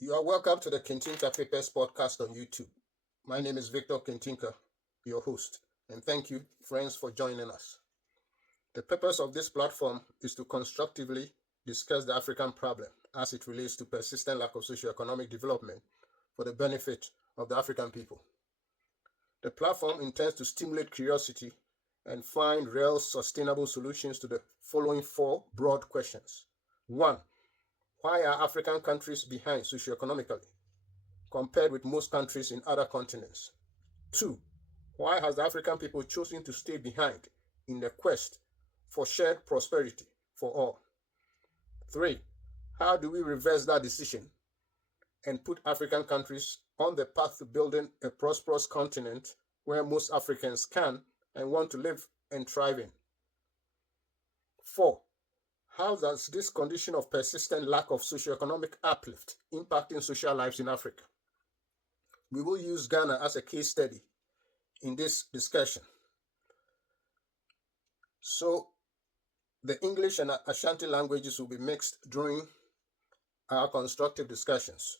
You are welcome to the Kentinka Papers podcast on YouTube. My name is Victor Kentinka, your host, and thank you, friends, for joining us. The purpose of this platform is to constructively discuss the African problem as it relates to persistent lack of socio-economic development for the benefit of the African people. The platform intends to stimulate curiosity and find real sustainable solutions to the following four broad questions. One, why are African countries behind socioeconomically compared with most countries in other continents? Two, why has the African people chosen to stay behind in the quest for shared prosperity for all? Three, how do we reverse that decision and put African countries on the path to building a prosperous continent where most Africans can and want to live and thrive in? Four, how does this condition of persistent lack of socioeconomic uplift impacting social lives in Africa? We will use Ghana as a case study in this discussion. So the English and Ashanti languages will be mixed during our constructive discussions.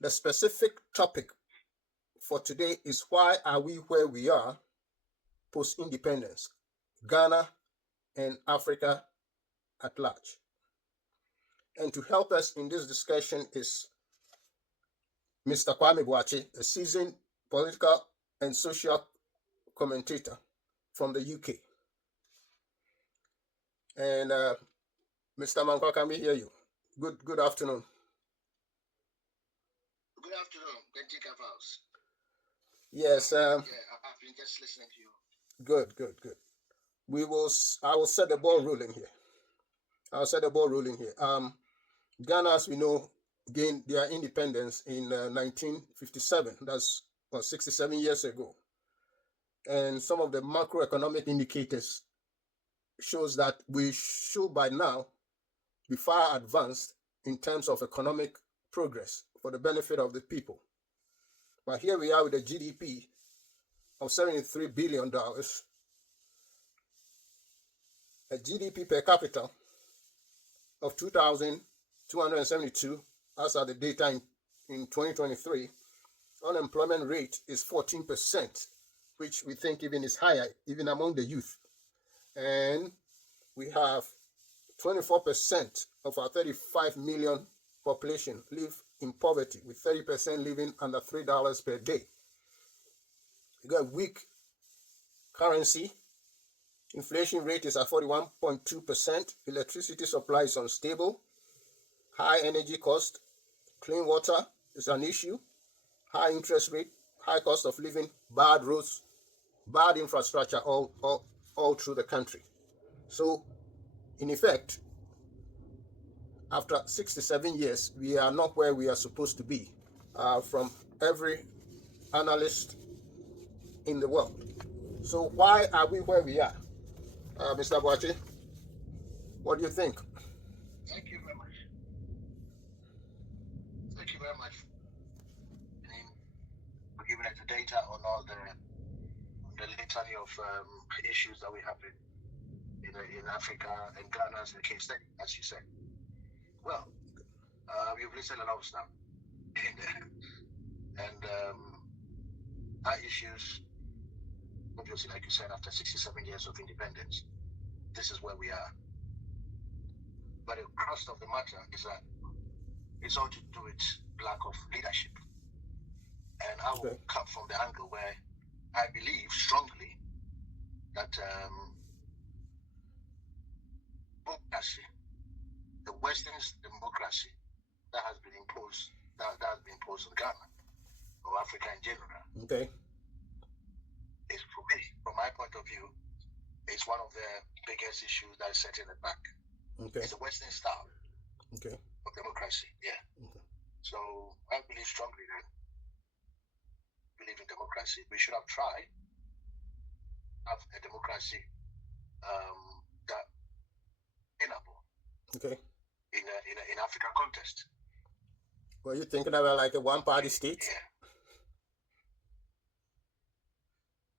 The specific topic for today is why are we where we are post-independence, Ghana and Africa at large. And to help us in this discussion is Mr. Kwame Boache, a seasoned political and social commentator from the UK. And Mr. Mankwa, can we hear you? Good afternoon. Good afternoon, Kentika House. Yes. I've been just listening to you. Good. I will set the ball rolling here. Ghana, as we know, gained their independence in 1957. That's 67 years ago. And some of the macroeconomic indicators shows that we should by now be far advanced in terms of economic progress for the benefit of the people. But here we are with a GDP of $73 billion, a GDP per capita of 2,272, as are the data in 2023. Unemployment rate is 14%, which we think even is higher, even among the youth. And we have 24% of our 35 million population live in poverty, with 30% living under $3 per day. You got weak currency. Inflation rate is at 41.2%. Electricity supply is unstable. High energy cost. Clean water is an issue. High interest rate. High cost of living. Bad roads. Bad infrastructure all through the country. So, in effect, after 67 years, we are not where we are supposed to be from every analyst in the world. So why are we where we are? Mr. Boache, what do you think? Thank you very much. For giving us the data on all the litany of issues that we have in Africa, and Ghana as a case study, as you said. Well, we've listened a lot of stuff, and our issues, obviously, like you said, after 67 years of independence, this is where we are. But the crust of the matter is that it's all to do with lack of leadership. And I will come from the angle where I believe strongly that democracy, the Western democracy that has been imposed on Ghana or Africa in general, is, for me, from my point of view, is one of the biggest issues that is setting it back. It's the Western style of democracy. So I believe strongly that believe in democracy. We should have tried have a democracy that enable in African context. Were you thinking about like a one-party state? Yeah.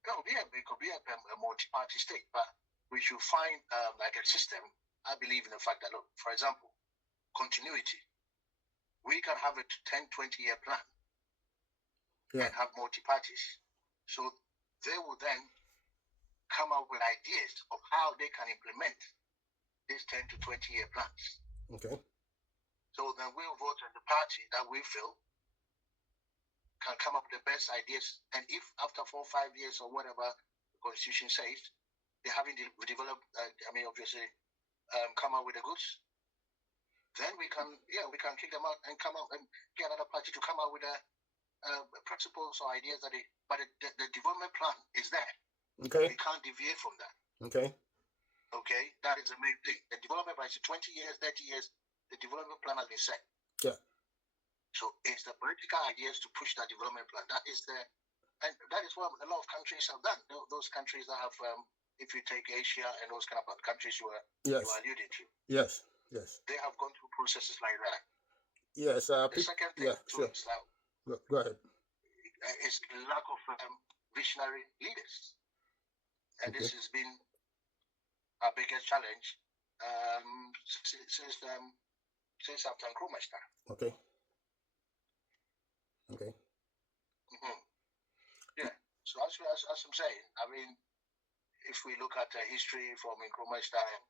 No, it could be a multi-party state, but we should find like a system. I believe in the fact that, look, for example, continuity. we can have a 10, 20-year plan and have multi-parties. So they will then come up with ideas of how they can implement these 10 to 20-year plans. Okay. So then we'll vote on the party that we feel can come up with the best ideas. And if after 4 or 5 years or whatever the Constitution says, they haven't developed, obviously, come out with the goods, then we can kick them out and come out and get another party to come out with principles or ideas but the development plan is there. Okay. We can't deviate from that. Okay. Okay, that is the main thing. The development plan is 20 years, 30 years. The development plan has been set. Yeah. So it's the political ideas to push that development plan. And that is what a lot of countries have done. Those countries that have, if you take Asia and those kind of countries you are alluding to. Yes. They have gone through processes like that. Yes. The second thing sure. is that go ahead. It's the lack of visionary leaders, and this has been our biggest challenge since after Nkrumah's time. Okay. Mm-hmm. Yeah. So as I'm saying, I mean, if we look at history from Nkrumah's time,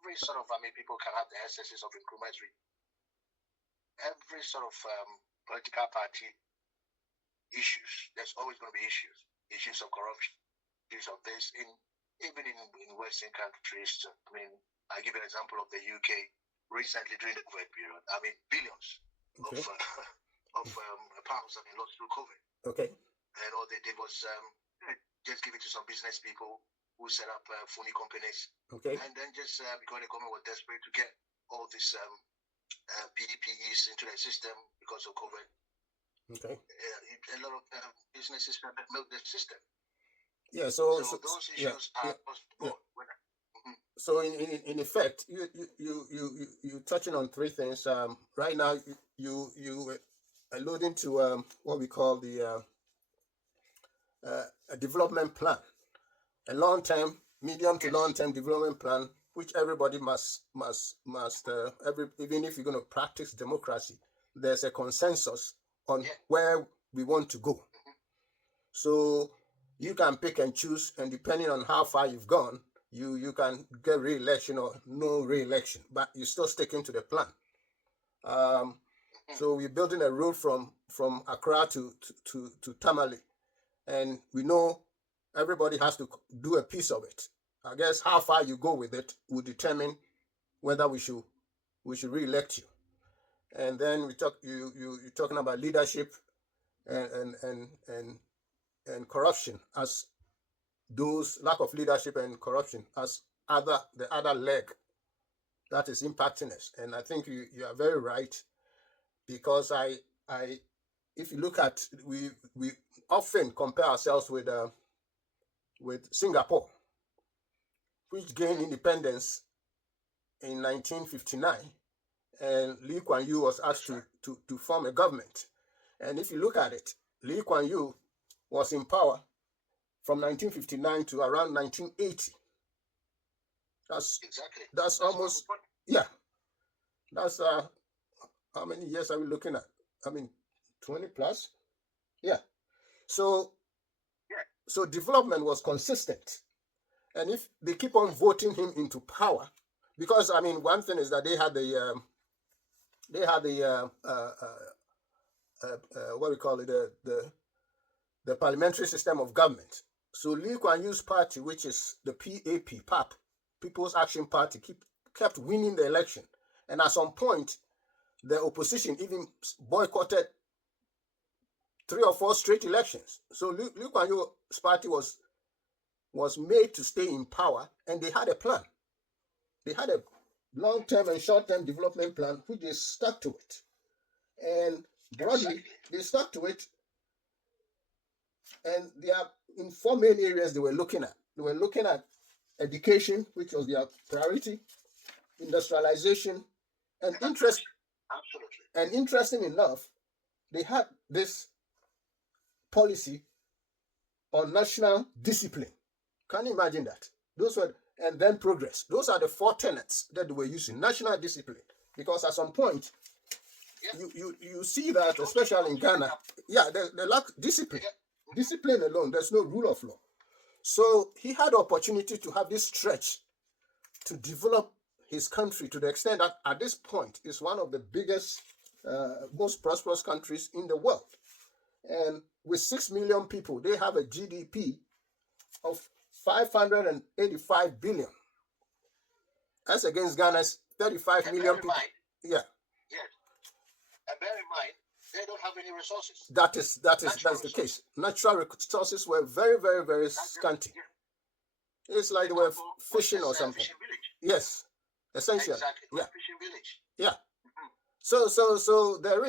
every sort of people can have the excesses of Nkrumah's reign. Every sort of political party issues. There's always going to be issues of corruption, issues of this. Even in Western countries. I mean, I give an example of the UK recently during the COVID period. I mean, billions of pounds have been lost through COVID. Okay. And all they did was just give it to some business people who set up phony companies. Okay. And then just because the government was desperate to get all this PDPs into the system because of COVID. Okay. A lot of businesses have milked the system. Yeah. So those issues are possible. So in effect, you touching on three things. Right now, you alluding to what we call the a development plan, a long-term, medium to long-term development plan, which everybody must even if you're going to practice democracy, there's a consensus on where we want to go. So you can pick and choose, and depending on how far you've gone, you can get re-election or no re-election, but you're still sticking to the plan. So we're building a road from Accra to Tamale, and we know everybody has to do a piece of it. I guess how far you go with it will determine whether we should re-elect you. And then you're talking about leadership and corruption as those lack of leadership and corruption as the other leg that is impacting us. And I think you are very right, because if you look at we often compare ourselves with Singapore, which gained independence in 1959, and Lee Kuan Yew was asked to form a government. And if you look at it, Lee Kuan Yew was in power from 1959 to around 1980. That's almost, that's how many years are we looking at? I mean, 20 plus? Yeah. So development was consistent. And if they keep on voting him into power, because I mean, one thing is that they had the what we call it, the parliamentary system of government. So Lee Kuan Yew's party, which is the PAP, People's Action Party, kept winning the election. And at some point, the opposition even boycotted 3 or 4 straight elections. So Lee Kuan Yew's party was made to stay in power, and they had a plan. They had a long-term and short-term development plan, which they stuck to it. And broadly, they stuck to it. And they are in 4 main areas they were looking at. They were looking at education, which was their priority, industrialization, and interest. Absolutely. And interesting enough, they had this policy on national discipline. Can you imagine that? And then progress. Those are the 4 tenets that they were using. National discipline. Because at some point, you see that, especially in Ghana. Yeah, they lack discipline. Discipline alone, there's no rule of law. So he had the opportunity to have this stretch to develop his country to the extent that at this point is one of the biggest, most prosperous countries in the world. And with 6 million people, they have a GDP of 585 billion. That's against Ghana's 35 million people. Yeah. Yes. And bear in mind, they don't have any resources. That's the case. Natural resources were very, very, very scanty. It's like they were fishing or something. Fishing village. Yes, essentially. Exactly. Yeah. Fishing village. Yeah. So there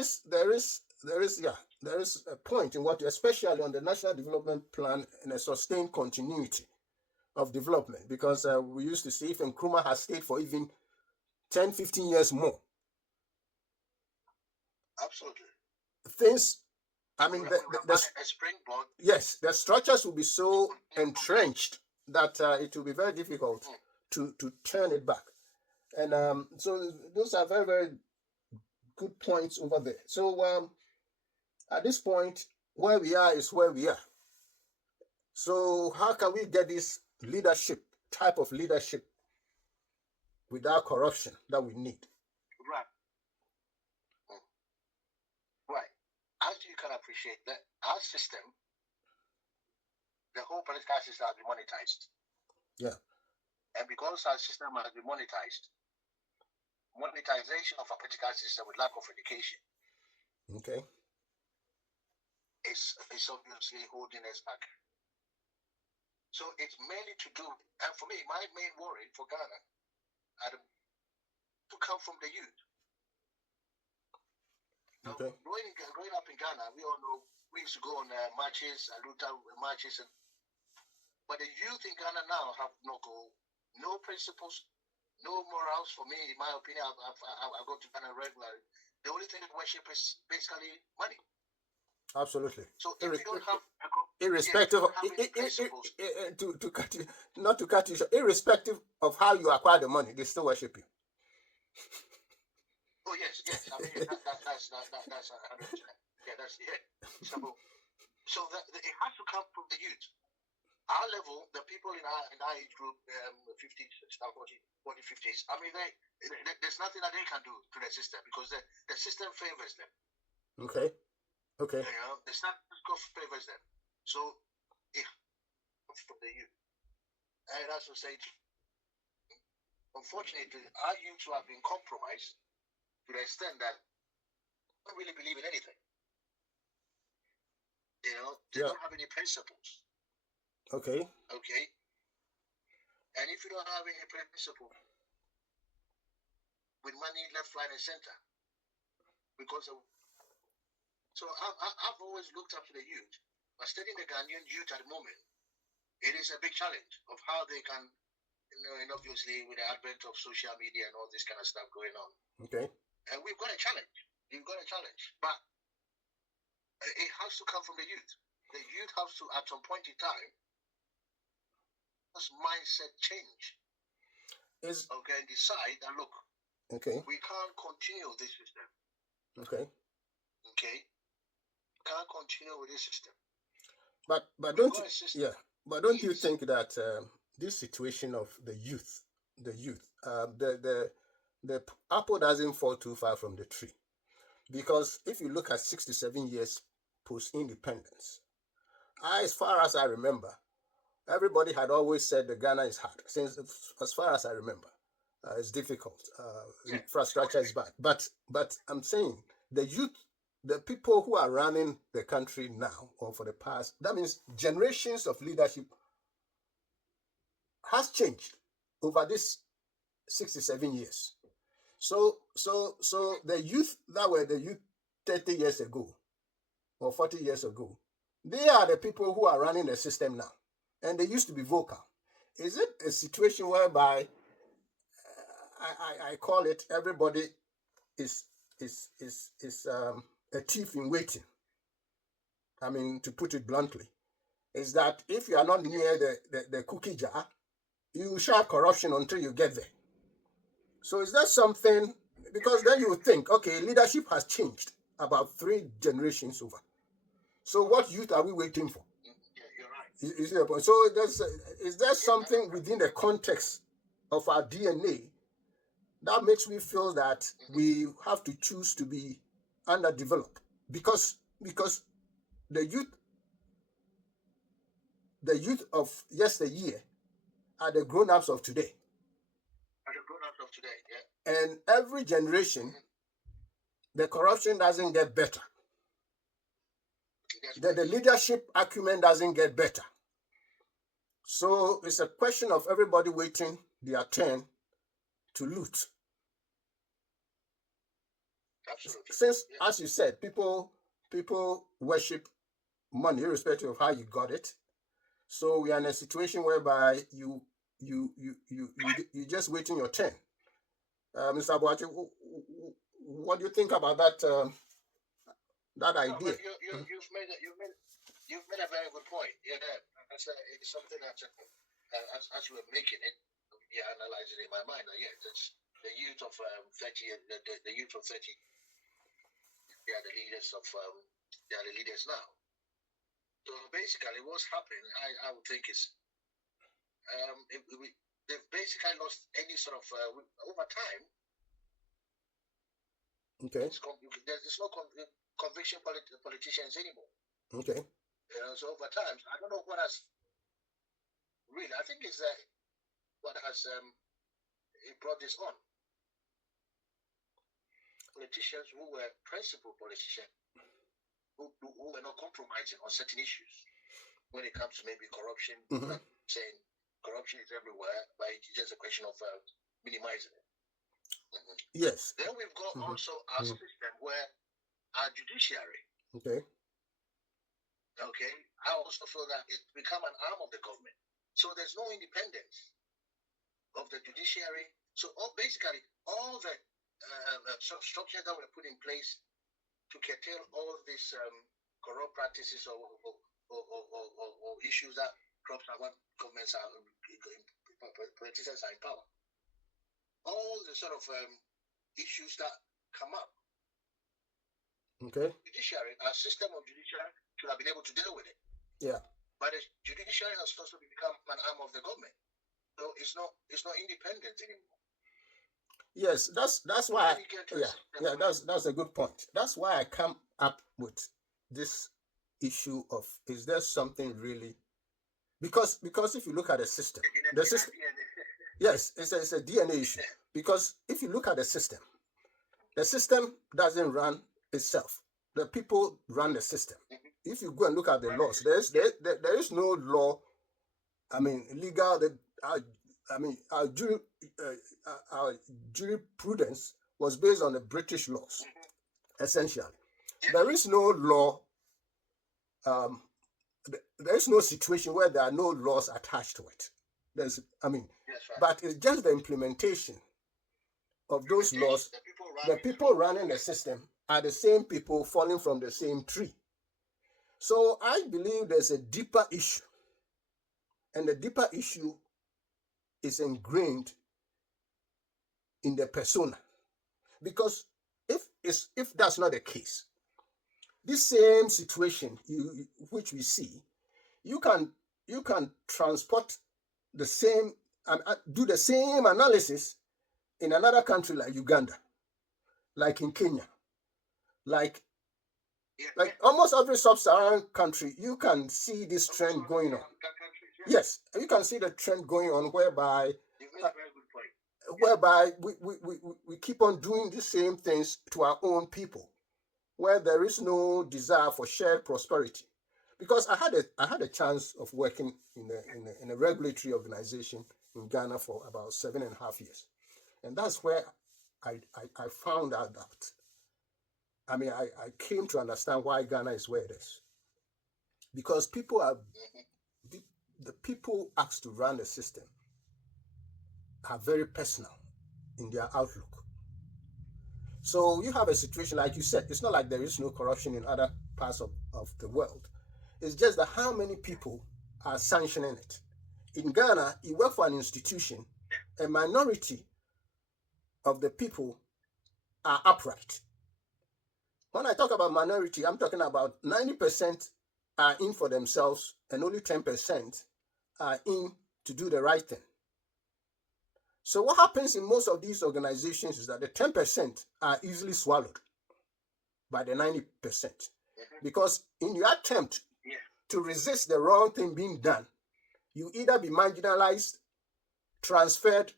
is a point in what, especially on the National Development Plan, in a sustained continuity of development, because we used to see if Nkrumah has stayed for even 10, 15 years more. Absolutely. Things, I mean, a springboard. Yes, the structures will be so entrenched that it will be very difficult to turn it back. And so those are very, very good points over there. So at this point, where we are is where we are. So how can we get this type of leadership without corruption that we need? Right. Right. As you can appreciate, that our system, the whole political system has been monetized. Yeah. And because our system has been monetized, monetization of a political system with lack of education, okay, is obviously holding us back. So it's mainly to do, and for me, my main worry for Ghana had to come from the youth. Okay. Now, growing up in Ghana, we all know we used to go on marches, marches, but the youth in Ghana now have no goal, no principles, no morals. For me, in my opinion, I go to Ghana regularly. The only thing they worship is basically money. Absolutely. So if you don't have irrespective of to cut you, not to cut you short, irrespective of how you acquire the money, they still worship you. Oh yes. I mean that's 100%. Yeah, So it has to come from the youth. Our level, the people in our age group, 50s, 50s. I mean, there's nothing that they can do to the system because the system favors them. Okay. Okay. You know, the status quo favors them. So, if from the youth, and as I say, unfortunately, our youth have been compromised to the extent that they don't really believe in anything. You know, they don't have any principles. Okay. Okay. And if you don't have any principle, with money left, right, and center, because of. So I've always looked up to the youth. But studying the Ghanaian youth at the moment, it is a big challenge of how they can, and obviously with the advent of social media and all this kind of stuff going on. Okay. And we've got a challenge. But it has to come from the youth. The youth has to, at some point in time, this mindset change. Okay, and decide that look, we can't continue this system. Okay. Can't continue with this system. But don't you think that this situation of the youth, the apple doesn't fall too far from the tree? Because if you look at 67 years post-independence, as far as I remember, everybody had always said that Ghana is hard. Since as far as I remember, it's difficult. Infrastructure is bad. But I'm saying the youth. The people who are running the country now or for the past, that means generations of leadership has changed over this 67 years. So the youth that were the youth 30 years ago or 40 years ago, they are the people who are running the system now. And they used to be vocal. Is it a situation whereby I call it everybody is a thief in waiting? I mean, to put it bluntly, is that if you are not near the cookie jar, you will shout corruption until you get there. So is that something because then you think, okay, leadership has changed about 3 generations over. So what youth are we waiting for? Yeah, you're right. You see, so is there something within the context of our DNA that makes me feel that we have to choose to be underdeveloped? Because the youth of yesteryear are the grown-ups of today. Are the grown-ups of today, yeah. And every generation, the corruption doesn't get better. The leadership acumen doesn't get better. So it's a question of everybody waiting their turn to loot. Absolutely. Since, as you said, people worship money irrespective of how you got it. So we are in a situation whereby you just waiting your turn. Mr. Abuachi, what do you think about that idea? No, you've made a very good point. Yeah, it's something that as you were making it, analyzing it in my mind. It's the youth of 30, the youth of 30. They are the leaders of they are the leaders now. So basically, what's happening, I would think is they've basically lost any sort of over time. Okay. There's no conviction politicians anymore. Okay. So over time, I don't know what has really. I think it's what has brought this on. Politicians who were principal politicians who were not compromising on certain issues when it comes to maybe corruption. Like saying corruption is everywhere, but it's just a question of minimizing it. Yes. Then we've got also our system where our judiciary. Okay. I also feel that it's become an arm of the government. So there's no independence of the judiciary. So basically all the structures that were put in place to curtail all these corrupt practices or issues that crops up when governments are politicians are in power. All the sort of issues that come up. Okay. Judiciary, our system of judiciary should have been able to deal with it. Yeah. But the judiciary has also become an arm of the government. So it's not independent anymore. Yes, that's why. That's a good point. That's why I come up with this issue of, is there something really, because if you look at the system, yes, it's a DNA issue. Because if you look at the system doesn't run itself. The people run the system. If you go and look at the laws, there is no law. I mean, legal. Our jurisprudence was based on the British laws, essentially. There is no law. There is no situation where there are no laws attached to it. But it's just the implementation of those laws. The people running the system are the same people falling from the same tree. So I believe there's a deeper issue, and the deeper issue is ingrained in the persona. Because if that's not the case, this same situation which we see, you can transport the same and do the same analysis in another country like Uganda, like in Kenya, like almost every sub-Saharan country. You can see this trend going on. Yes, you can see the trend going on whereby we keep on doing the same things to our own people, where there is no desire for shared prosperity. Because I had a chance of working in a regulatory organization in Ghana for about 7.5 years, and that's where I found out that. I came to understand why Ghana is where it is, because the people asked to run the system are very personal in their outlook. So you have a situation, like you said, it's not like there is no corruption in other parts of the world. It's just that how many people are sanctioning it. In Ghana, you work for an institution, a minority of the people are upright. When I talk about minority, I'm talking about 90% are in for themselves and only 10% are in to do the right thing. So what happens in most of these organizations is that the 10% are easily swallowed by the 90%. Because in your attempt to resist the wrong thing being done, you either be marginalized, transferred,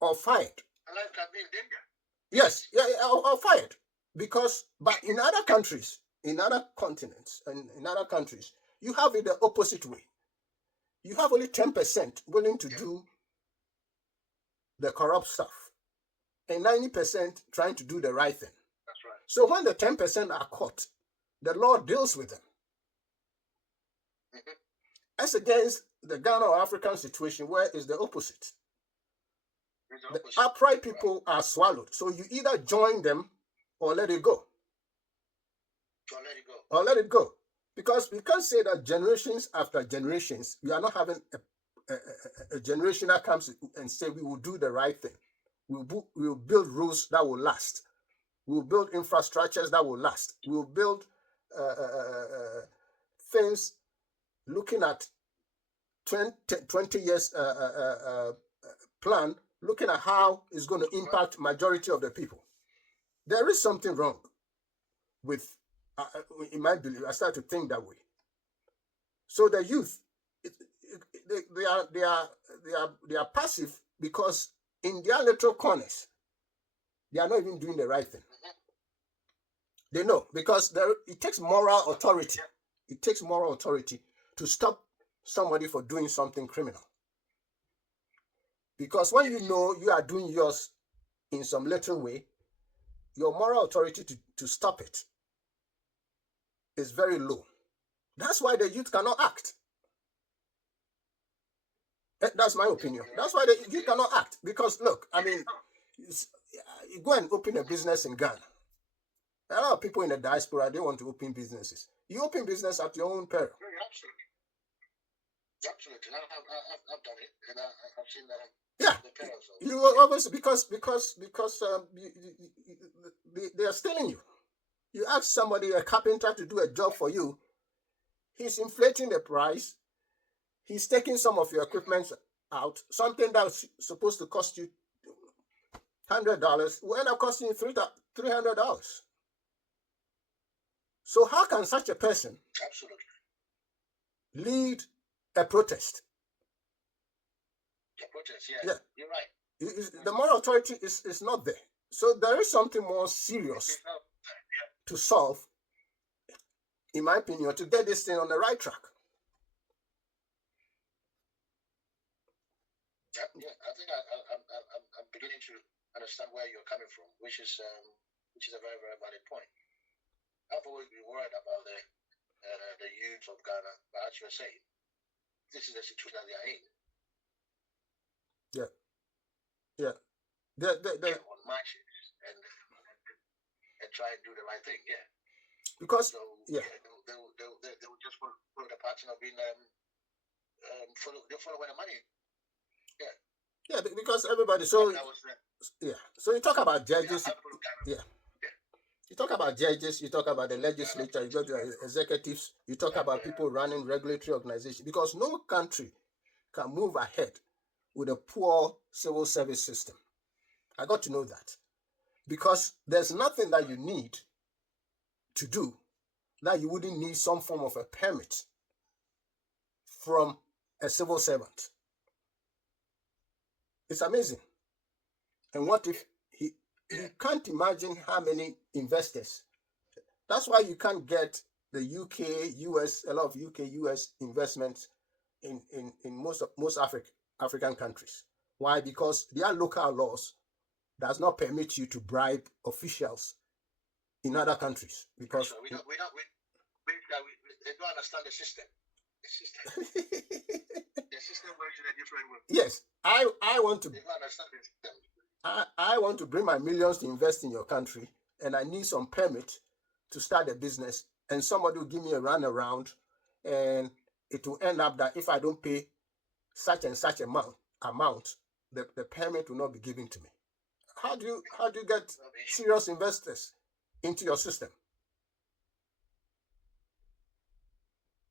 or fired. Life can be in danger. Yes, or fired. But in other countries, in other continents, and in other countries, you have it the opposite way. You have only 10% willing to do the corrupt stuff, and 90% trying to do the right thing. That's right. So when the 10% are caught, the law deals with them. As against the Ghana or African situation where it's the opposite. The upright people are swallowed. So you either join them or let it go. Or let it go. Because we can't say that generations after generations, we are not having a generation that comes and say we will do the right thing. We'll build rules that will last. We'll build infrastructures that will last. We'll build things looking at 20 years plan, looking at how it's going to impact majority of the people. There is something wrong with, in my belief, I start to think that way. So the youth, they are passive because in their little corners, they are not even doing the right thing. They know because it takes moral authority. It takes moral authority to stop somebody for doing something criminal. Because when you know you are doing yours in some little way, your moral authority to stop it is very low. That's why the youth cannot act. That's my opinion. That's why the youth cannot act. Because look, I mean, you go and open a business in Ghana. A lot of people in the diaspora, they want to open businesses. You open business at your own peril. Absolutely. Absolutely. I've done it, and I've seen that. Yeah, you always because they are stealing you. You ask somebody, a carpenter, to do a job for you. He's inflating the price. He's taking some of your equipment out. Something that's supposed to cost you $100 will end up costing you $300. So how can such a person lead a protest? A protest, yeah. You're right. The moral authority is not there. So there is something more serious to solve, in my opinion, to get this thing on the right track. Yeah, I think I'm beginning to understand where you're coming from, which is a very, very valid point. I've always been worried about the youth of Ghana, but as you're saying, this is the situation that they are in. Yeah. Get on marches and try and do the right thing. Yeah. Because they will just follow the pattern of being follow where the money. Yeah. Yeah, because everybody. So So you talk about judges. Yeah. You talk about judges, you talk about the legislature, you go to the executives, you talk about people running regulatory organizations, because no country can move ahead with a poor civil service system. I got to know that. Because there's nothing that you need to do that you wouldn't need some form of a permit from a civil servant. It's amazing. And what if you can't imagine how many investors. That's why you can't get the UK, US, a lot of UK, US investments in most African countries. Why? Because their local laws does not permit you to bribe officials in other countries. Because they don't understand the system. The system works in a different way. Yes, I want to. They don't understand the system. I want to bring my millions to invest in your country, and I need some permit to start a business, and somebody will give me a runaround, and it will end up that if I don't pay such and such amount, the permit will not be given to me. how do you get serious investors into your system?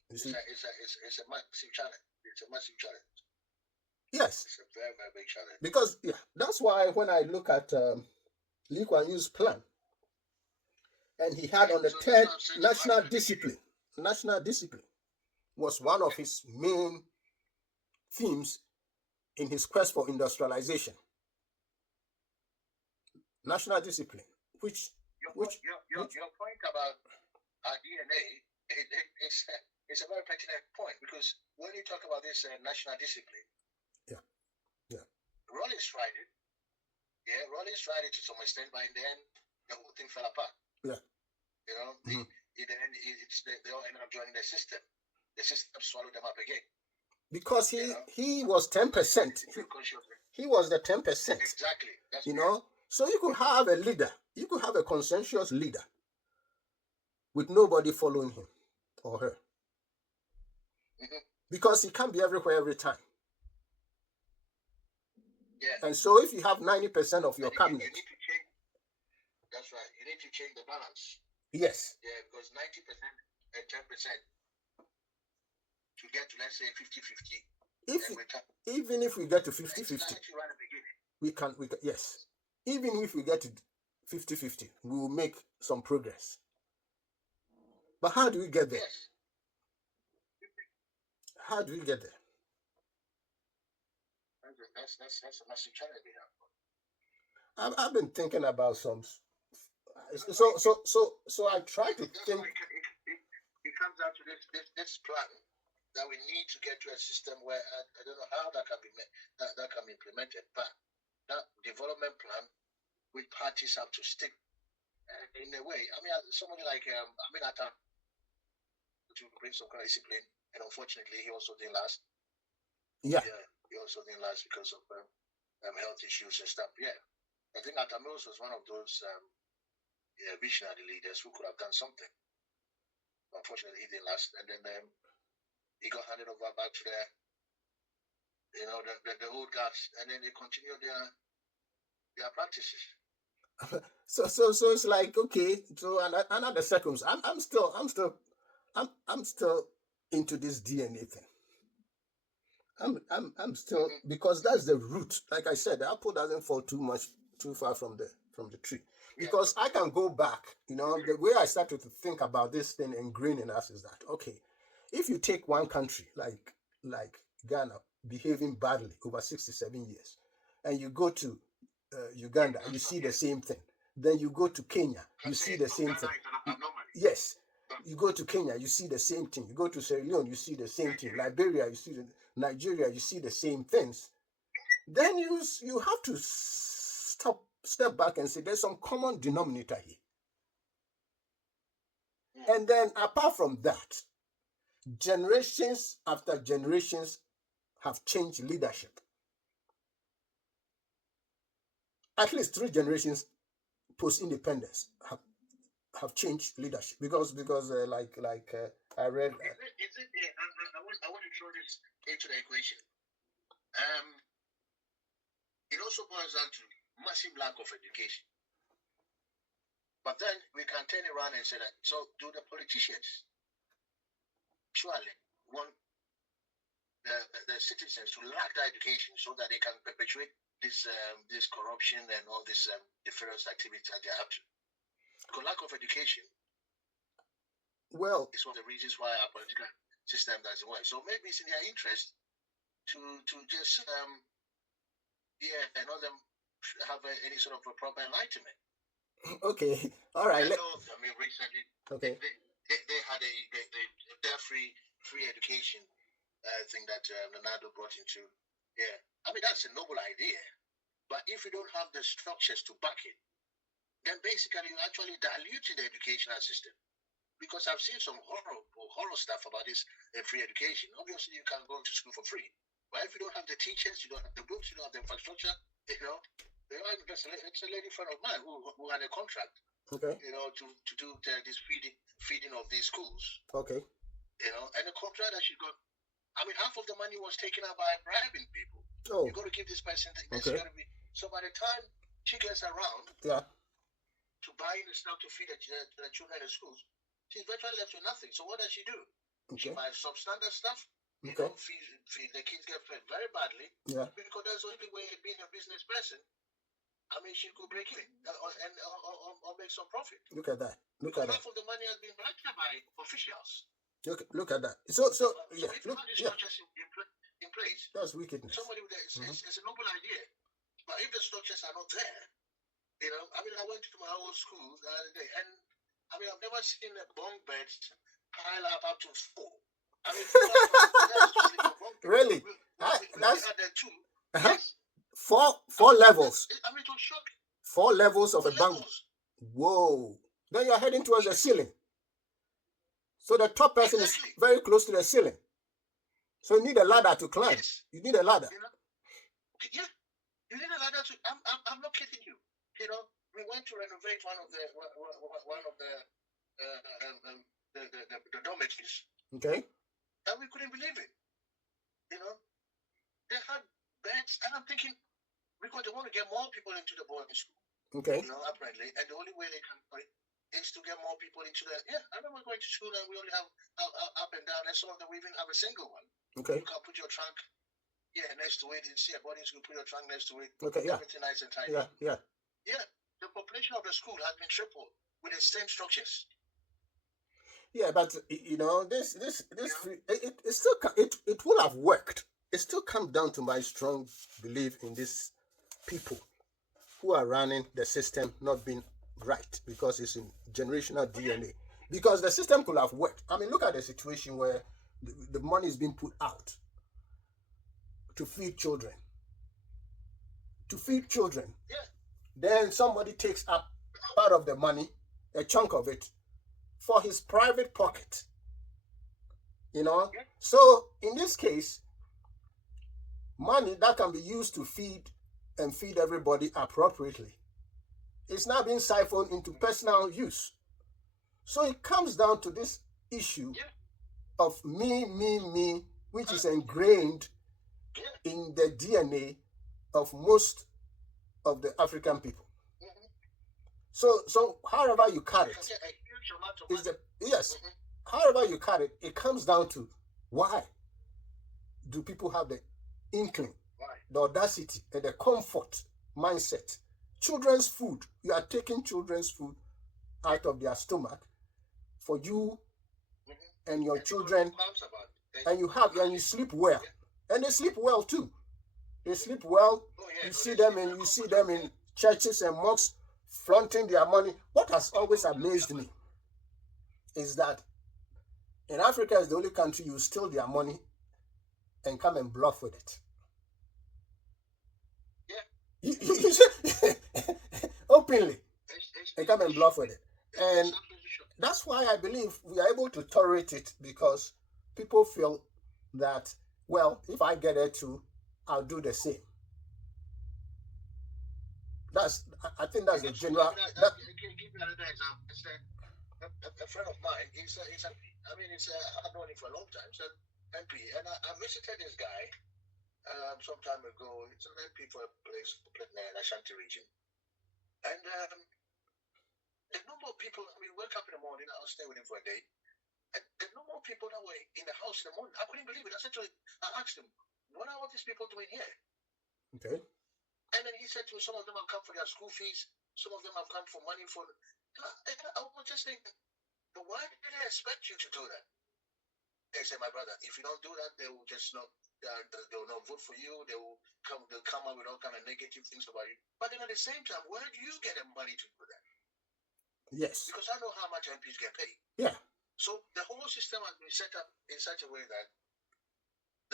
You see, it's a massive challenge. It's a massive challenge. Yes, it's a very, very big challenge. Because that's why when I look at Lee Kuan Yew's plan, and he had on the third national discipline. National discipline was one of his main themes in his quest for industrialization. National discipline, which your point about our DNA, it's a very pertinent point, because when you talk about this national discipline, Rollins tried it. Yeah, Rollins tried it to some extent, but in the end, the whole thing fell apart. Yeah. You know, they all ended up joining the system. The system swallowed them up again. Because he was 10%. He was the 10%. Exactly. That's so you could have a leader. You could have a consensus leader with nobody following him or her. Mm-hmm. Because he can't be everywhere every time. Yeah. And so if you have 90% of your cabinet. You need to change. That's right. You need to change the balance. Yes. Yeah, because 90% and 10% to get to, let's say, 50-50. Even if we get to 50-50, we can, yes. Even if we get to 50-50, we will make some progress. But how do we get there? Yes. How do we get there? That's a massive challenge we have. I've been thinking about some. So I try to think. It comes down to this plan that we need to get to a system where I don't know how that can be implemented, but that development plan with parties have to stick in a way. I mean, somebody like Atta to bring some kind of discipline, and unfortunately, he also didn't last. Yeah, he also didn't last because of health issues and stuff. Yeah, I think Atta Mills was one of those visionary leaders who could have done something. Unfortunately, he didn't last, and then he got handed over back to the old guards, and then they continued their practices. So it's like, okay, so another circumstance. I'm still into this DNA thing. I'm still, because that's the root. Like I said, the apple doesn't fall too far from the tree. Because I can go back, the way I started to think about this thing ingrained in us is that, okay, if you take one country like Ghana behaving badly over 67 years, and you go to Uganda, you see the same thing. Then you go to Kenya, you see the same thing. Yes, you go to Kenya, you see the same thing. You go to Sierra Leone, you see the same thing. Liberia, you see Nigeria, you see the same things. Then you have to step back and say there's some common denominator here. And then apart from that, generations after generations have changed leadership. At least 3 generations post-independence have changed leadership because I read. I want to throw this into the equation. It also boils down to massive lack of education. But then we can turn around and say that, so do the politicians surely want the citizens to lack that education so that they can perpetuate this corruption and all this nefarious activity that they have to? Because lack of education is one of the reasons why our political system doesn't work. So maybe it's in their interest to just and all them have any sort of a proper enlightenment. Okay, all right. Recently, okay, they had their free education thing that Leonardo brought into. Yeah, I mean that's a noble idea, but if you don't have the structures to back it, then basically you actually dilute the educational system. Because I've seen some horror stuff about this free education. Obviously, you can go to school for free, but if you don't have the teachers, you don't have the books, you don't have the infrastructure, it's a lady friend of mine who had a contract, okay, to do this feeding of these schools. Okay. And the contract that she got, I mean, half of the money was taken out by bribing people. Oh. You got to give this person, okay. So by the time she gets around to buying the stuff to feed the children in schools, she's virtually left with nothing. So what does she do? She buys substandard stuff. You know, feed the kids get fed very badly. Because that's the only way of being a business person. I mean, she could break even or make some profit. Look at that. Half of the money has been blacked by officials. Look at that. So if you have these structures in place, that's wickedness. Somebody with it's a noble idea, but if the structures are not there, you know, I mean, I went to my old school the other day, and I mean, I've never seen a bunk bed pile up to 4. I mean, really? That's there too. Yes. Four levels. I mean, it was shocking. 4 levels of a bunk. Whoa! Then you're heading towards the ceiling. So the top person is very close to the ceiling. So you need a ladder to climb. Yes. You need a ladder. You know? Yeah, you need a ladder to. I'm not kidding you. You know, we went to renovate one of the dormitories. Okay. And we couldn't believe it. You know, they had beds, and I'm thinking, because they want to get more people into the boarding school. Okay. You know, apparently, and the only way they can do it is to get more people into the. Yeah, I remember going to school and we only have up and down, and some of them we even have a single one. Okay. You can put your trunk, next to it. You see a boarding school, put your trunk next to it. Okay. Yeah. Everything nice and tidy. Yeah. Yeah. The population of the school has been tripled with the same structures. Yeah, but you know, this it still it will have worked. It still comes down to my strong belief in these people who are running the system not being right, because it's in generational DNA. Because the system could have worked. I mean, look at the situation where the money is being put out to feed children. Yeah. Then somebody takes up part of the money, a chunk of it, for his private pocket. You know? Yeah. So in this case, money that can be used to feed everybody appropriately is now being siphoned into personal use. So it comes down to this issue of me, which is ingrained in the DNA of most of the African people. So however you cut it, however you cut it, it comes down to why do people have the inkling, the audacity, and the comfort mindset? Children's food, you are taking children's food out of their stomach for you and your children, and you sleep well, and they sleep well too. They sleep well. You see them in churches and mosques flaunting their money. What has always amazed me is that in Africa is the only country you steal their money and come and bluff with it. Openly, and come and bluff with it. And that's why I believe we are able to tolerate it, because people feel that, well, if I get it too, I'll do the same. I think that's a general. Give you another example. It's a friend of mine. He's I've known him for a long time. He's an MP, and I visited this guy some time ago. It's an MP for a place in the Ashanti region, and the number of people. I mean, wake up in the morning. I'll stay with him for a day. And the number of people that were in the house in the morning, I couldn't believe it. I asked him, "What are all these people doing here?" Okay. And then he said to me, some of them have come for their school fees, some of them have come for money for. I was just thinking, but why did they expect you to do that? They said, my brother, if you don't do that, they will just not. They will not vote for you. They'll come out with all kind of negative things about you. But then at the same time, where do you get the money to do that? Yes. Because I know how much MPs get paid. Yeah. So the whole system has been set up in such a way that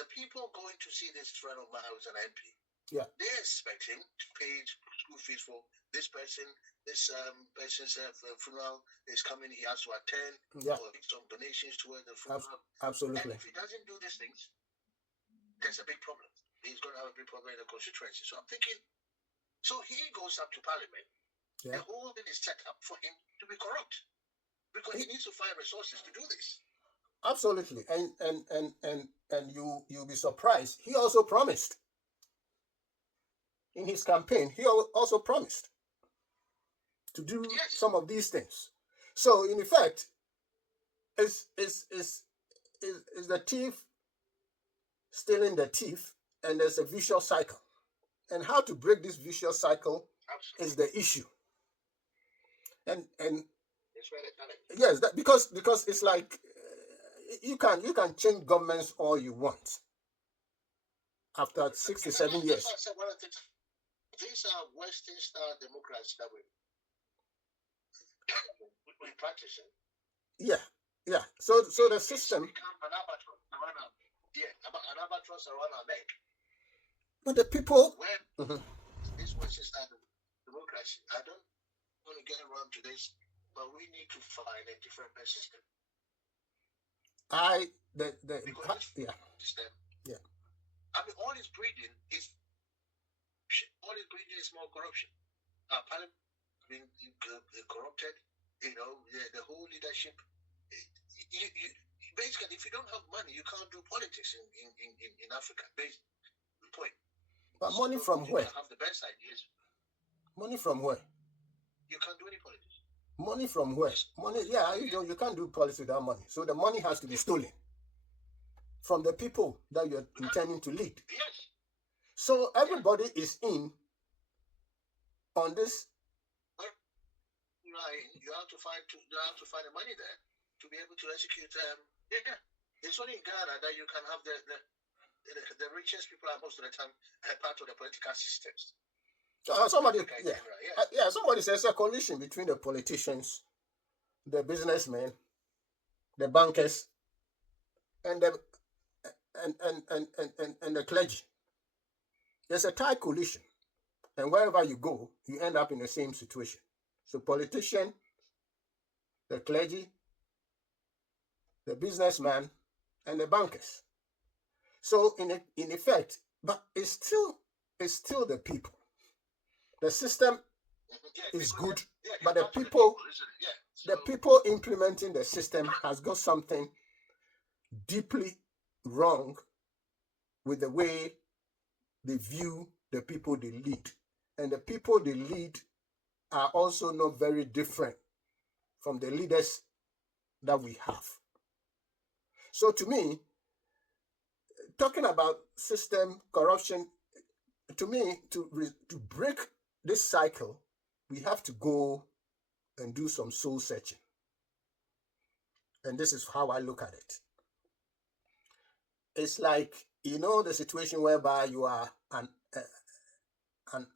the people going to see this friend of mine who's an MP, they expect him to pay school fees for this person. This person's funeral is coming. He has to attend. Or some donations towards the funeral. Absolutely. And if he doesn't do these things, there's a big problem. He's going to have a big problem in the constituency. So I'm thinking, so he goes up to Parliament. The whole thing is set up for him to be corrupt, because he needs to find resources to do this. Absolutely, and you'll be surprised. He also promised. in his campaign, he also promised to do some of these things. So in effect, is the thief stealing the thief, and there's a vicious cycle. And how to break this vicious cycle is the issue. And yes, that because it's like you can change governments all you want after 67 years. These are Western style democracy that we practicing. Yeah. So the system. An albatross around our neck. But the people. This Western style democracy, I don't want to get around to this, but we need to find a different system. System. Yeah. I mean, all it's breeding is more corruption. Parliament being corrupted. The whole leadership. You basically, if you don't have money, you can't do politics in Africa. Point. But money from where? You have the best ideas. Money from where? You can't do any politics. Money from where? Money, yeah, you can't do politics without money. So the money has to be stolen from the people that you're intending to lead. Yes. So everybody is in on this. You have to find the money there to be able to execute. It's only in Ghana that you can have the richest people are most of the time part of the political systems. Somebody says a coalition between the politicians, the businessmen, the bankers, and the clergy. There's a tight coalition, and wherever you go, you end up in the same situation. So politician, the clergy, the businessman, and the bankers. So in effect, but it's still the people. The system is good, but the people implementing the system has got something deeply wrong with the way they view the people they lead. And the people they lead are also not very different from the leaders that we have. So to me, talking about system corruption, to me, to break this cycle, we have to go and do some soul searching. And this is how I look at it. It's like, the situation whereby you are an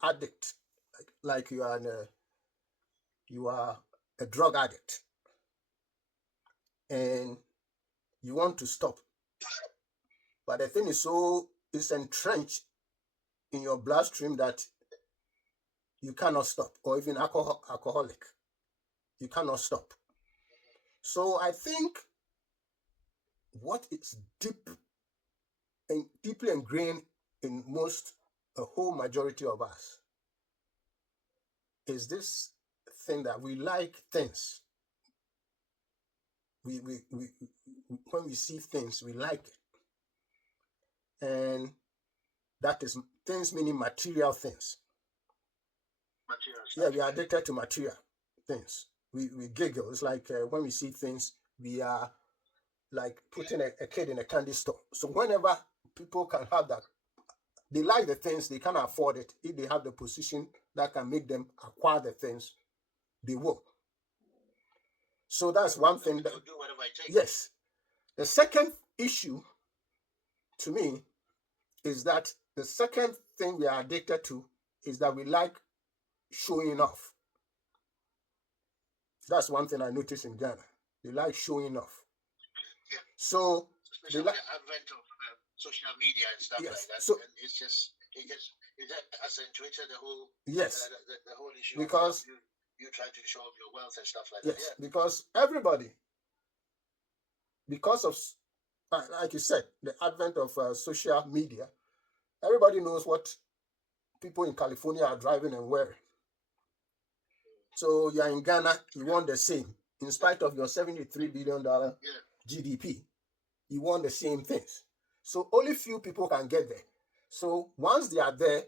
addict, like you are a drug addict, and you want to stop. But the thing is it's entrenched in your bloodstream that you cannot stop, or even alcoholic, you cannot stop. So I think what is deeply ingrained in a whole majority of us is this thing that we like things. We when we see things, we like it. And that is things meaning material things. Yeah, we are addicted to material things. We giggle. It's like when we see things, we are like putting a kid in a candy store. So whenever people can have that, they like the things, they can't afford it. If they have the position that can make them acquire the things, they will. So that's one thing. That, do whatever it takes. Yes. The second issue, to me, is that the second thing we are addicted to is that we like showing off. That's one thing I noticed in Ghana. They like showing off. Yeah. So especially the advent of social media and stuff like that. So and it just accentuated the whole the whole issue because of you trying to show off your wealth and stuff like that. Yeah. Because everybody, because of, like you said, the advent of social media, everybody knows what people in California are driving and wearing. So you're in Ghana, you want the same. In spite of your $73 billion GDP, you want the same things. So only few people can get there. So once they are there,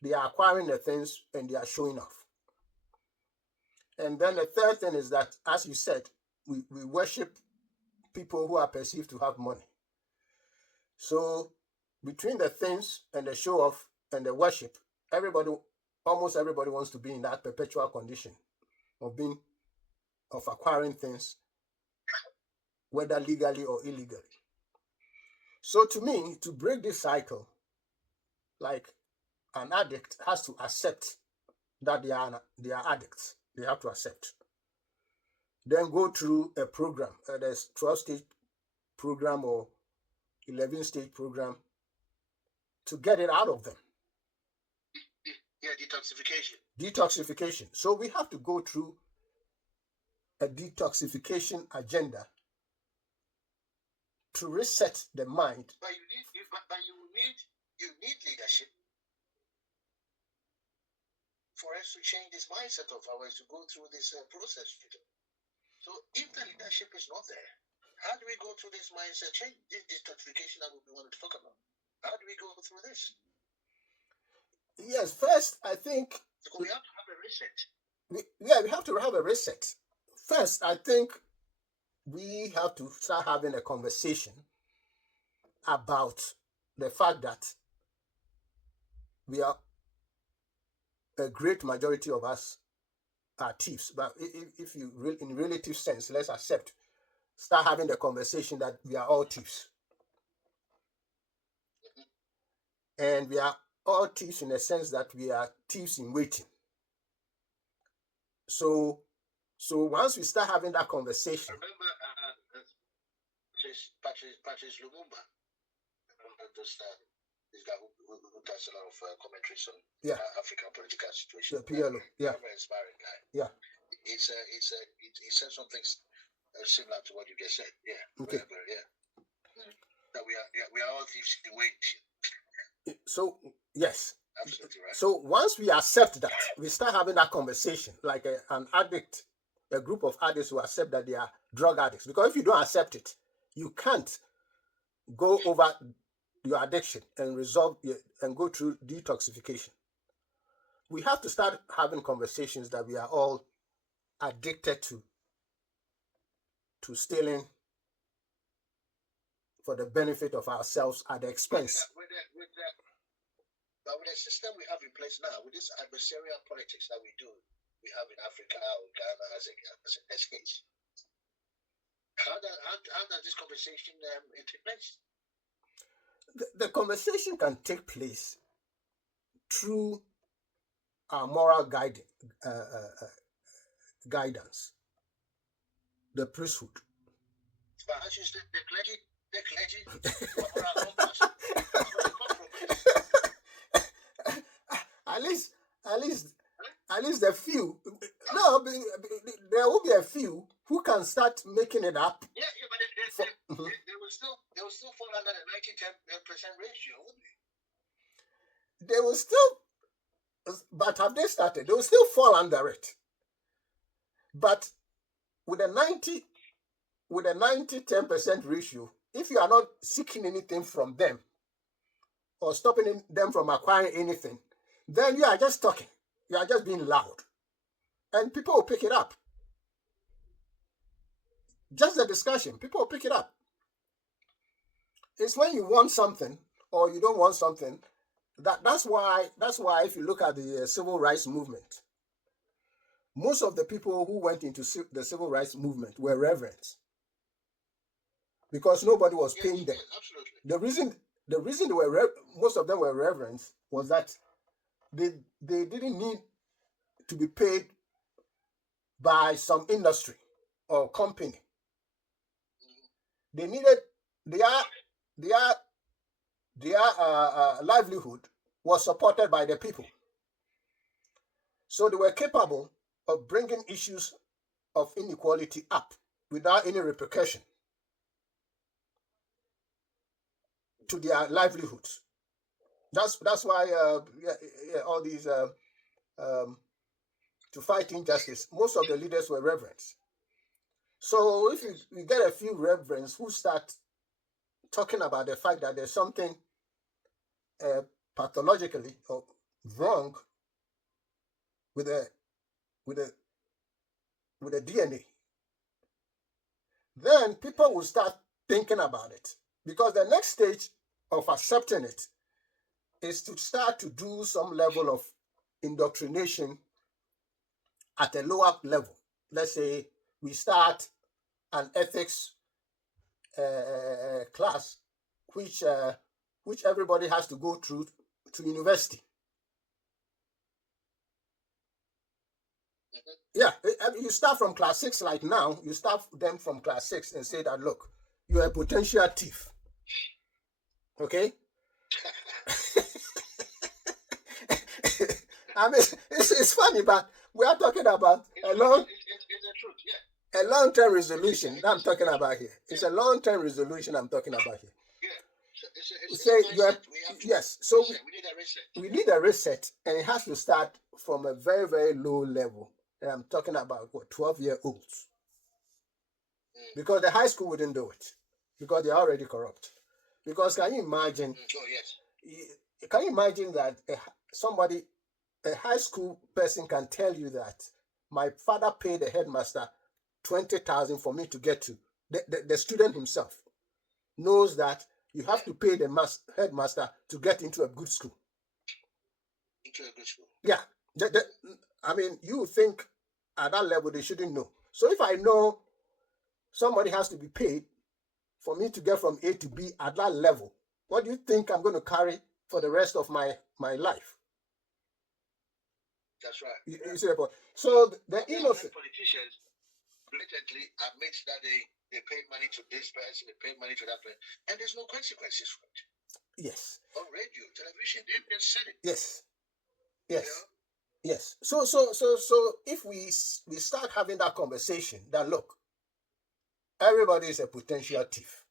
They are acquiring the things and they are showing off. And then the third thing is that, as you said, we worship people who are perceived to have money. So between the things and the show off and the worship, almost everybody wants to be in that perpetual condition of acquiring things, whether legally or illegally. So to me, to break this cycle, like an addict has to accept that they are addicts. They have to accept. Then go through a program. There's 12-stage program or 11-stage program to get it out of them. Yeah, detoxification. Detoxification. So we have to go through a detoxification agenda to reset the mind. But you need leadership for us to change this mindset of ours to go through this process. So if the leadership is not there, how do we go through this mindset change, this detoxification that we wanted to talk about? How do we go through this? Yes, first, I think we have to have a reset. We have to have a reset. First, I think we have to start having a conversation about the fact that a great majority of us are thieves. But if you in relative sense, let's start having the conversation that we are all thieves. And we are all thieves in the sense that we are thieves in waiting. So once we start having that conversation, remember Patrice Lumumba, this guy who does a lot of commentaries on African political situation. Very inspiring guy. Yeah, he said something similar to what you just said. Yeah. Okay. That we are all thieves in waiting. So yes. Absolutely right. So once we accept that, we start having that conversation, like an addict, a group of addicts who accept that they are drug addicts. Because if you don't accept it, you can't go over your addiction and go through detoxification. We have to start having conversations that we are all addicted to stealing for the benefit of ourselves at the expense. But with the system we have in place now, with this adversarial politics that we have in Africa or Ghana as a case, how does this conversation take place? The conversation can take place through our moral guidance, the priesthood. But as you said, the clergy, moral compass. At least the few. No, there will be a few who can start making it up. Yeah, but they will still fall under the 90-10% ratio, wouldn't they? They will still, but have they started? They will still fall under it. But with a 90-10% ratio, if you are not seeking anything from them or stopping them from acquiring anything, then you are just talking. You are just being loud. And people will pick it up. Just the discussion, people will pick it up. It's when you want something or you don't want something, that's why if you look at the civil rights movement, most of the people who went into the civil rights movement were reverends. Because nobody was paying them. Absolutely. The reason most of them were reverends was that they didn't need to be paid by some industry or company. They needed their livelihood was supported by the people. So they were capable of bringing issues of inequality up without any repercussion to their livelihoods. That's why all these to fight injustice, most of the leaders were reverends. So if you get a few reverends who start talking about the fact that there's something pathologically or wrong with the DNA, then people will start thinking about it, because the next stage of accepting it is to start to do some level of indoctrination at a lower level. Let's say we start an ethics class, which everybody has to go through to university. Yeah, you start from class 6 like now. You start them from class 6 and say that, look, you're a potential thief. Okay? I mean, it's funny, but we are talking about a long-term resolution that I'm talking about here. It's a long-term resolution I'm talking about here. Yes, so we need a reset, and it has to start from a very, very low level. And I'm talking about 12-year-olds, because the high school wouldn't do it, because they're already corrupt. Because can you imagine? Can you imagine that a high school person can tell you that my father paid the headmaster 20,000 for me to get to the student himself knows that you have to pay the headmaster to get into a good school. Yeah. I mean, you think at that level they shouldn't know. So if I know somebody has to be paid for me to get from A to B at that level, what do you think I'm going to carry for the rest of my life? That's right. You see the point? So the innocent politicians blatantly admit that they paid money to this person, they paid money to that person, and there's no consequences for it. Yes. On radio, television, they just said it. Yes. Yes. You know? Yes. So if we start having that conversation, that look, everybody is a potential thief.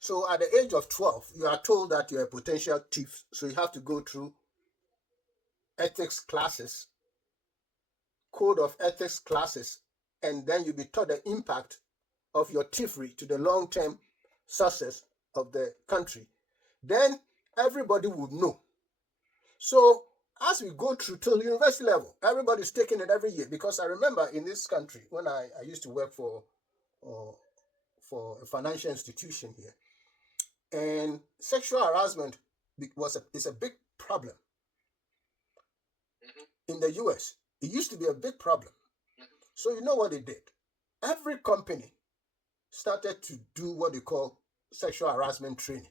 So at the age of 12, you are told that you're a potential thief, so you have to go through ethics classes, code of ethics classes, and then you'll be taught the impact of your thievery to the long-term success of the country. Then everybody would know. So as we go through to the university level, everybody's taking it every year, because I remember in this country when I used to work for a financial institution here, and sexual harassment is a big problem. In the US. It used to be a big problem. So you know what they did? Every company started to do what they call sexual harassment training.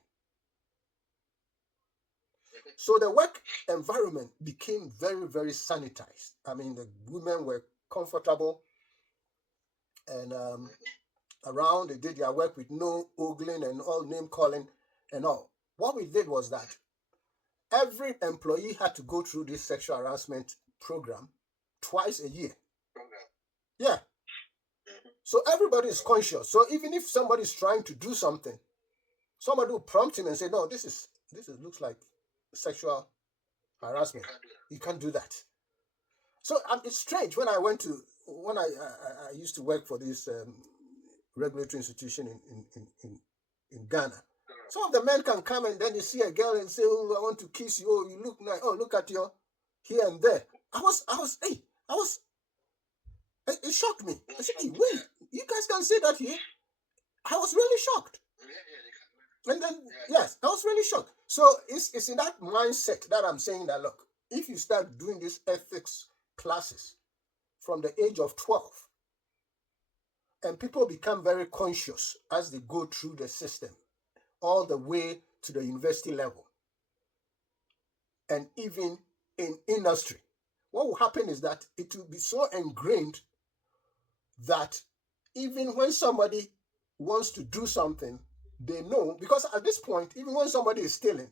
So the work environment became very, very sanitized. I mean, the women were comfortable, and around they did their work with no ogling and all name calling and all. What we did was that every employee had to go through this sexual harassment program twice a year. Yeah. So everybody is conscious. So even if somebody is trying to do something, somebody will prompt him and say, no, this looks like sexual harassment. You can't do that. So it's strange when I used to work for this regulatory institution in Ghana. Some of the men can come and then you see a girl and say, oh, I want to kiss you. Oh, you look nice. Oh, look at your here and there. It shocked me. I said, hey, wait, you guys can say that here? I was really shocked. And then, yes, I was really shocked. So it's in that mindset that I'm saying that, look, if you start doing these ethics classes from the age of 12, and people become very conscious as they go through the system, all the way to the university level, and even in industry, what will happen is that it will be so ingrained that even when somebody wants to do something, they know, because at this point, even when somebody is stealing,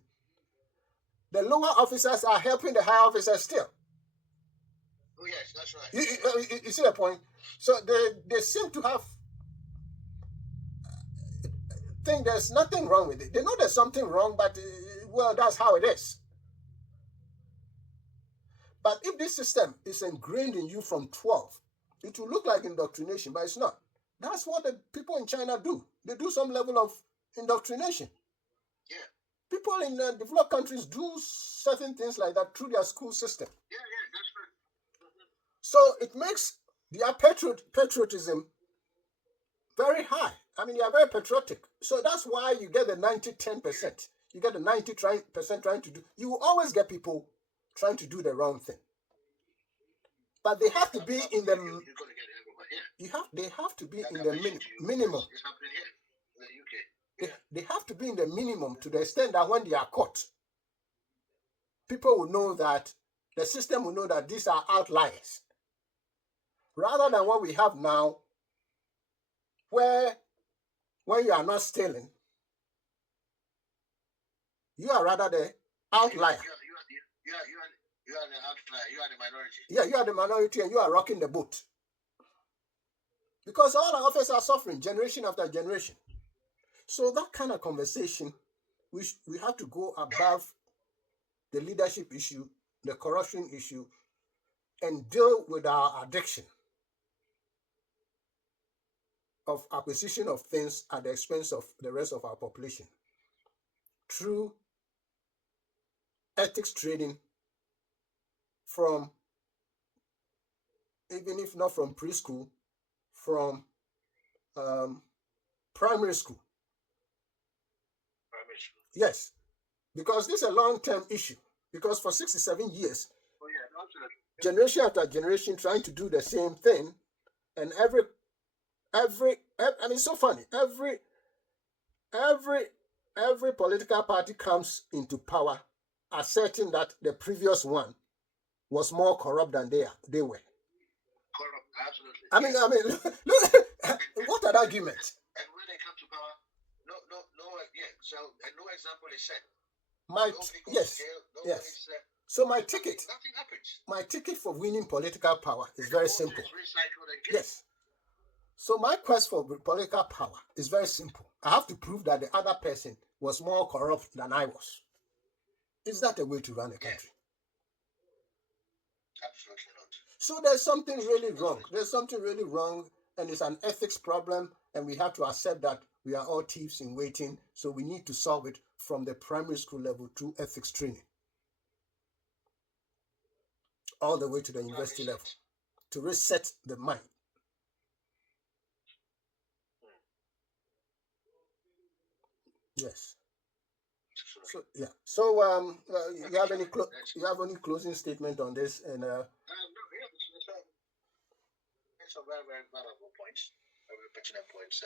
the lower officers are helping the higher officers steal. Oh yes, that's right. You see the point? So they seem to think there's nothing wrong with it. They know there's something wrong, but well, that's how it is. But if this system is ingrained in you from 12, it will look like indoctrination, but it's not. That's what the people in China do. They do some level of indoctrination. Yeah. People in developed countries do certain things like that through their school system. Yeah, that's right. So it makes their patriotism very high. I mean, they are very patriotic. So that's why you get the 90-10%. You get the 90% trying to do. You will always get people trying to do the wrong thing. But they have to be in the. They have to be in the minimum. It's happening here in the UK. They have to be in the minimum to the extent that when they are caught, people will know that the system will know that these are outliers. Rather than what we have now, where when you are not stealing, you are rather the outlier. You are the outlier. You are the minority. Yeah, you are the minority and you are rocking the boat. Because all of us are suffering generation after generation. So that kind of conversation, we have to go above the leadership issue, the corruption issue, and deal with our addiction of acquisition of things at the expense of the rest of our population through ethics training from, even if not from preschool, from primary school. Yes, because this is a long-term issue. Because for 67 years, generation after generation trying to do the same thing, and every I mean, it's so funny. Every political party comes into power asserting that the previous one was more corrupt than they were. Corrupt, absolutely. I mean, look, what an argument. And when they come to power, no, yeah. So, and no example is set. Yes. So my ticket, nothing happens. My ticket for winning political power is very simple. Yes. So my quest for political power is very simple. I have to prove that the other person was more corrupt than I was. Is that a way to run a country? Absolutely not. So there's something really wrong. There's something really wrong, and it's an ethics problem, and we have to accept that we are all thieves in waiting, so we need to solve it from the primary school level to ethics training, all the way to the university level, to reset the mind. Yes. So yeah. So you have any closing statement on this? And no, it's a very, very valuable points, very pertinent points.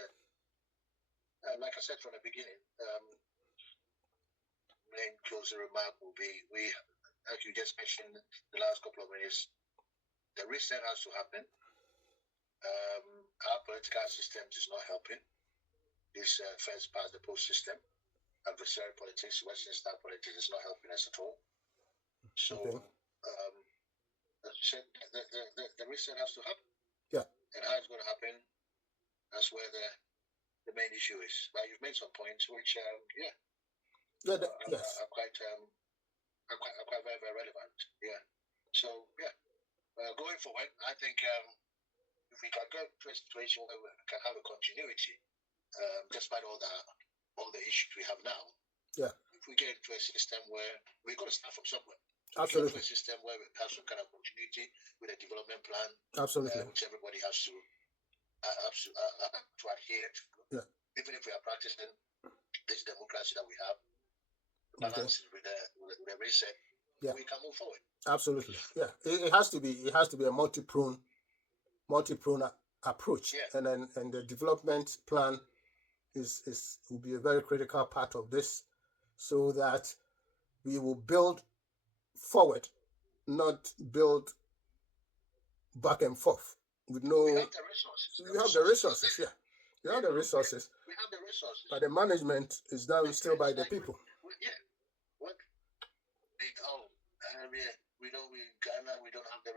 Like I said from the beginning, main closing remark will be like you just mentioned the last couple of minutes, the reset has to happen. Our political systems is not helping. This first past the post system, adversarial politics, Western style politics is not helping us at all. So, as you said, the reset has to happen. Yeah. And how it's going to happen, that's where the main issue is. But you've made some points which, are quite very, very relevant. Yeah. So, going forward, I think if we can get to a situation where we can have a continuity, despite all the issues we have now. Yeah. If we get into a system where we're going to start from somewhere. Absolutely. A system where we have some kind of continuity with a development plan. Absolutely. Which everybody has to adhere to. Yeah. Even if we are practicing this democracy that we have, balanced with the reset, we can move forward. Absolutely. Yeah. It has to be a multi-prone approach. Yeah. And the development plan will be a very critical part of this, so that we will build forward, not build back and forth. With no, we have the resources. We have the resources. Yeah, we have the resources. We have the resources. But the management is done still by the people. We Ghana, we don't have they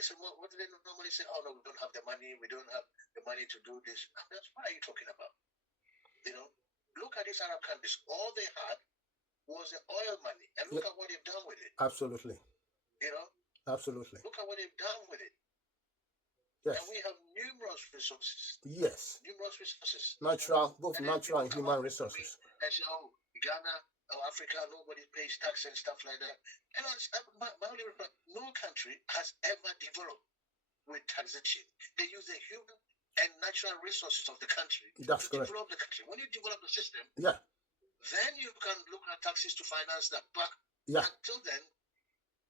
say, what do they normally say? Oh no, we don't have the money. We don't have the money to do this. That's what are you talking about? Look at these Arab countries. All they had was the oil money, and look at what they've done with it. Absolutely. Absolutely. Look at what they've done with it. Yes. And we have numerous resources. Yes. Numerous resources. Both natural and human resources. And so, Ghana, Africa, nobody pays tax and stuff like that. And my only reply, no country has ever developed with taxation. They use the human and natural resources of the country to develop the country. When you develop the system, then you can look at taxes to finance that. But until then,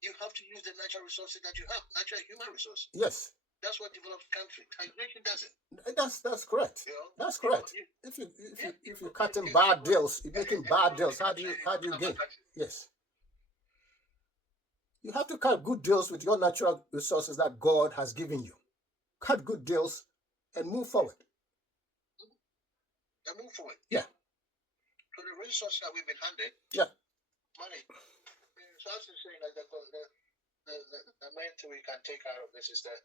you have to use the natural resources that you have, natural human resources. Yes. That's what develops country. Taxation doesn't. That's correct. That's correct. If you're cutting bad deals, you're making bad deals, how do you gain? Yes. You have to cut good deals with your natural resources that God has given you. Cut good deals and move forward. And move forward. Yeah. So the resources that we've been handed. Yeah. Money. So I was saying that the main thing we can take out of this is that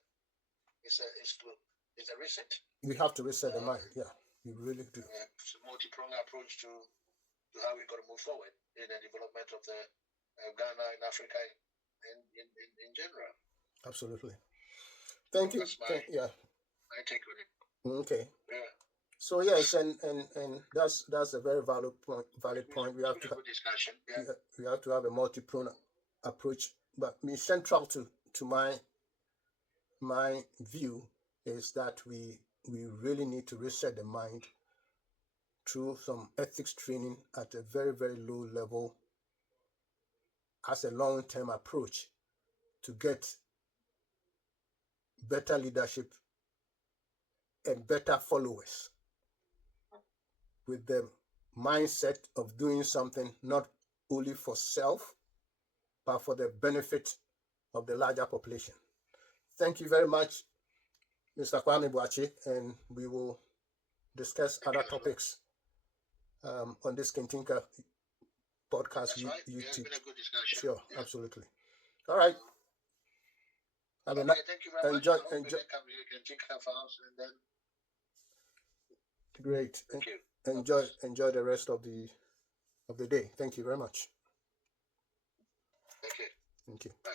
it's a reset. We have to reset the mind. Yeah, we really do. It's a multi-pronged approach to how we're going to move forward in the development of the Ghana and Africa in general. Absolutely. Thank you. My take on it. Okay. Yeah. So yes, and that's a very valid point. We have to good discussion. Yeah. We have to have a multi-pronged approach. But central to my view is that we really need to reset the mind through some ethics training at a very, very low level as a long-term approach to get better leadership and better followers with the mindset of doing something not only for self, but for the benefit of the larger population. Thank you very much, Mr. Kwame Boachi, and we will discuss other topics on this Kentinka podcast. That's right. YouTube. Yeah, it's been a good discussion. Sure, absolutely. All right. Thank you very much. Great. Thank you. Enjoy the rest of the day. Thank you very much. Thank you. Thank you. Bye.